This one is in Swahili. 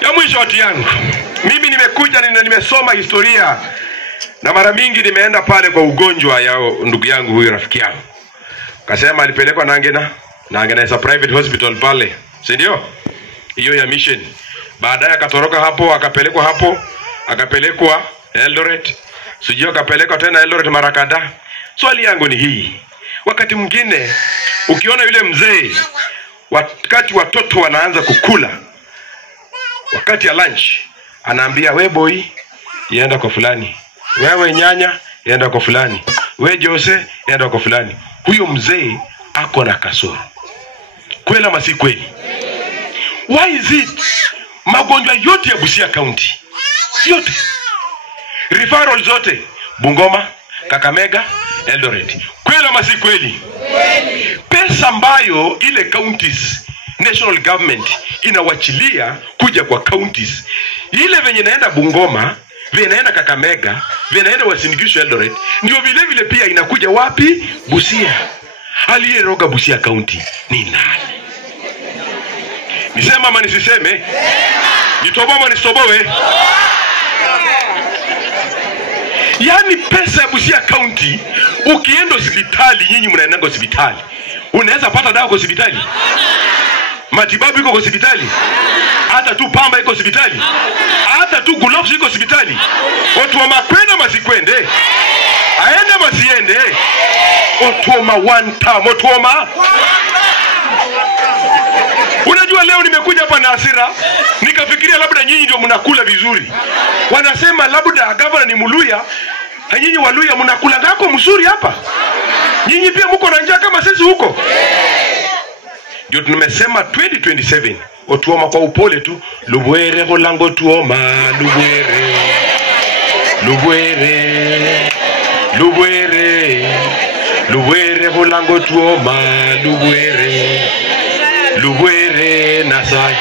Ya mwisho watu yangu, mimi nimekuja nimesoma historia na mara mingi nimeenda pale kwa ugonjwa ya ndugu yangu huyo rafiki yangu. Kasema alipelekwa Nangena is a private hospital pale, si ndio? Hiyo ya mission. Baadaye akatoroka hapo, akapelekwa Eldoret. Sijui akapelekwa tena Eldoret mara kadhaa. Swali yangu ni hii. Wakati mwingine ukiona yule mzee wakati watoto wanaanza kukula, wakati ya lunch anaambia we boy yenda kwa fulani, wewe nyanya yenda kwa fulani, we Jose yenda kwa fulani. Huyo mzee ako na kasoro. Kweli ama si kweli? Why is it magonjwa yote ya Busia County, yote referral zote Bungoma, Kakamega, Eldoret, kweli ama si kweli? Pesa ambayo ile counties national government inawachilia kuja kwa counties, ile venye naenda Bungoma, venye naenda Kakamega, venye naenda Uasin Gishu, Eldoret, ndio vile vile pia inakuja wapi? Busia. Aliyeroga Busia County ni nani? Nisema ama nisiseme? Nitoboe ama nisitoboe? Yani pesa ya Busia County, ukienda hospitali, nyinyi mnaenda hospitali, unaweza pata dawa kwa hospitali? Matibabu iko kwa hospitali? Hata tu pamba iko hospitali? Hata tu gloves iko hospitali? Watu wa makwenda masikwende? Aende masiende? Otuoma one time, otuoma. Unajua leo nimekuja hapa na hasira, nikafikiria labda nyinyi ndio mnakula vizuri. Wanasema labda gavana ni Muluya, nyinyi Waluya mnakula ngako mzuri hapa. Nyinyi pia mko na njaa kama sisi huko. Ndio tumesema 2027 otuoma kwa upole tu, lubwere holango tuoma, lubwere. Lubwere. Lubwere. Lubwere holango tuoma, lubwere. Lubwere nasai.